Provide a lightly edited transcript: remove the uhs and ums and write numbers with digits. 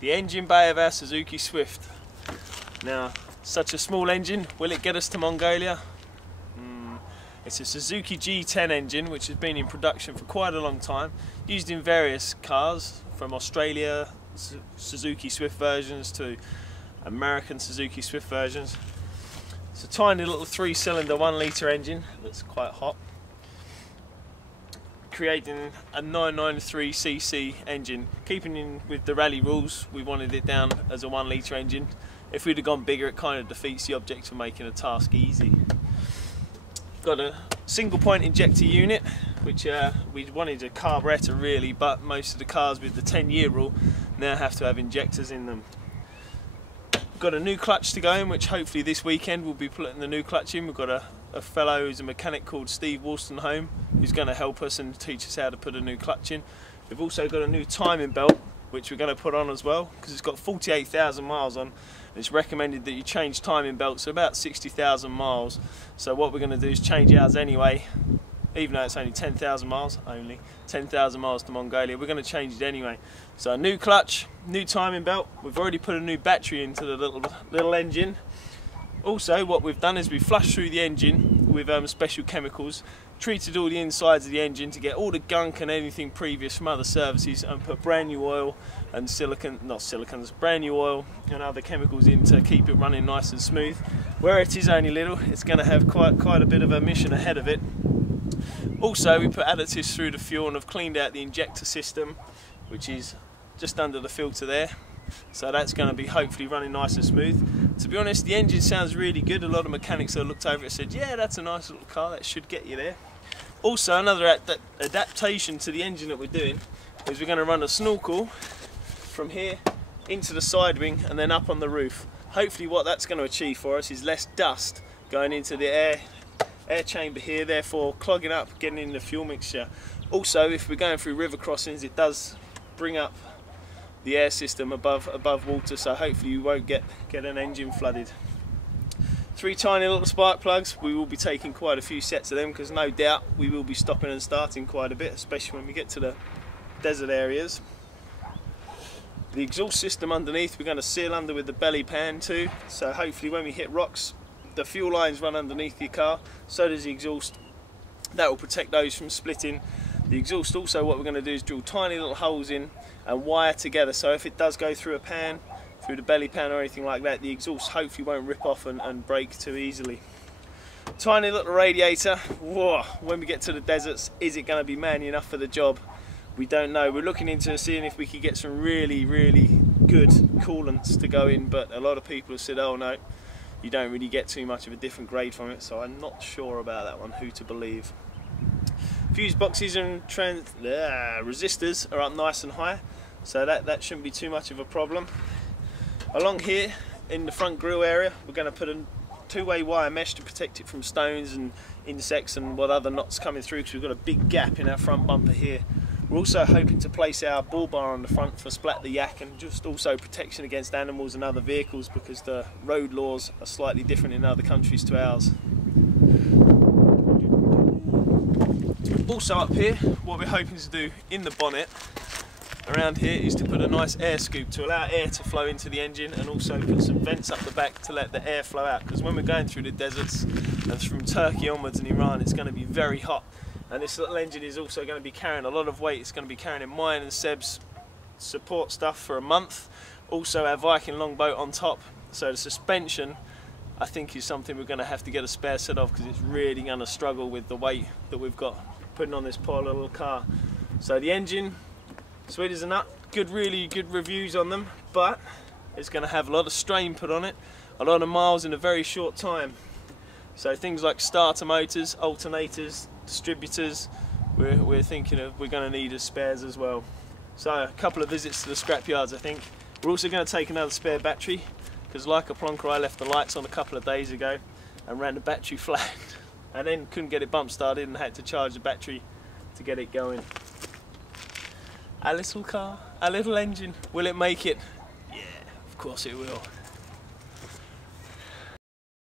the engine bay of our Suzuki Swift. Now, such a small engine, will it get us to Mongolia? It's a Suzuki G10 engine which has been in production for quite a long time, used in various cars from Australia, Suzuki Swift versions to American Suzuki Swift versions. It's a tiny little 3-cylinder 1-litre engine that's quite hot, creating a 993cc engine. Keeping in with the rally rules, we wanted it down as a 1-litre engine. If we'd have gone bigger, it kind of defeats the object of making a task easy. Got a single point injector unit, which we wanted a carburettor really, but most of the cars with the 10-year rule now have to have injectors in them. Got a new clutch to go in, which hopefully this weekend we'll be putting the new clutch in. We've got a fellow who's a mechanic called Steve Wolstenholme who's going to help us and teach us how to put a new clutch in. We've also got a new timing belt which we're going to put on as well, because it's got 48,000 miles on. It's recommended that you change timing belts at about 60,000 miles. So what we're going to do is change ours anyway, even though it's only 10,000 miles, only 10,000 miles to Mongolia. We're going to change it anyway. So a new clutch, new timing belt. We've already put a new battery into the little engine. Also, what we've done is we flushed through the engine with special chemicals, treated all the insides of the engine to get all the gunk and anything previous from other services, and put brand new oil and brand new oil and other chemicals in to keep it running nice and smooth. Where it is only little, it's going to have quite a bit of a mission ahead of it. Also, we put additives through the fuel and have cleaned out the injector system, which is just under the filter there. So that's going to be hopefully running nice and smooth. To be honest, the engine sounds really good. A lot of mechanics that looked over it said, yeah, that's a nice little car, that should get you there. Also, another adaptation to the engine that we're doing is we're going to run a snorkel from here into the side wing and then up on the roof. Hopefully what that's going to achieve for us is less dust going into the air chamber here, therefore clogging up, getting in the fuel mixture. Also, if we're going through river crossings, it does bring up the air system above water, so hopefully you won't get an engine flooded. 3 tiny little spark plugs. We will be taking quite a few sets of them, because no doubt we will be stopping and starting quite a bit, especially when we get to the desert areas. The exhaust system underneath we're going to seal under with the belly pan too, so hopefully when we hit rocks the fuel lines run underneath your car, so does the exhaust. That will protect those from splitting. The exhaust also, what we're going to do is drill tiny little holes in and wire together, so if it does go through a pan, through the belly pan or anything like that, the exhaust hopefully won't rip off and break too easily. Tiny little radiator. Whoa, when we get to the deserts, is it going to be manly enough for the job? We don't know. We're looking into seeing if we could get some really good coolants to go in, but a lot of people have said, oh no, you don't really get too much of a different grade from it, so I'm not sure about that one, who to believe. Fuse boxes and resistors are up nice and high, so that shouldn't be too much of a problem. Along here in the front grille area, we're going to put a 2-way wire mesh to protect it from stones and insects and what other knots coming through, because we've got a big gap in our front bumper here. We're also hoping to place our bull bar on the front for splat the yak, and just also protection against animals and other vehicles, because the road laws are slightly different in other countries to ours. Also up here, what we're hoping to do in the bonnet around here is to put a nice air scoop to allow air to flow into the engine, and also put some vents up the back to let the air flow out, because when we're going through the deserts and from Turkey onwards and Iran, it's going to be very hot, and this little engine is also going to be carrying a lot of weight. It's going to be carrying mine and Seb's support stuff for a month, also our Viking longboat on top, so the suspension I think is something we're going to have to get a spare set of, because it's really going to struggle with the weight that we've got putting on this poor little car. So the engine, sweet as a nut, really good reviews on them, but it's going to have a lot of strain put on it, a lot of miles in a very short time. So things like starter motors, alternators, distributors, we're thinking of, we're going to need as spares as well. So a couple of visits to the scrap yards I think. We're also going to take another spare battery, because like a plonker I left the lights on a couple of days ago and ran the battery flat and then couldn't get it bump started and had to charge the battery to get it going. Our little car, our little engine, will it make it? Yeah, of course it will.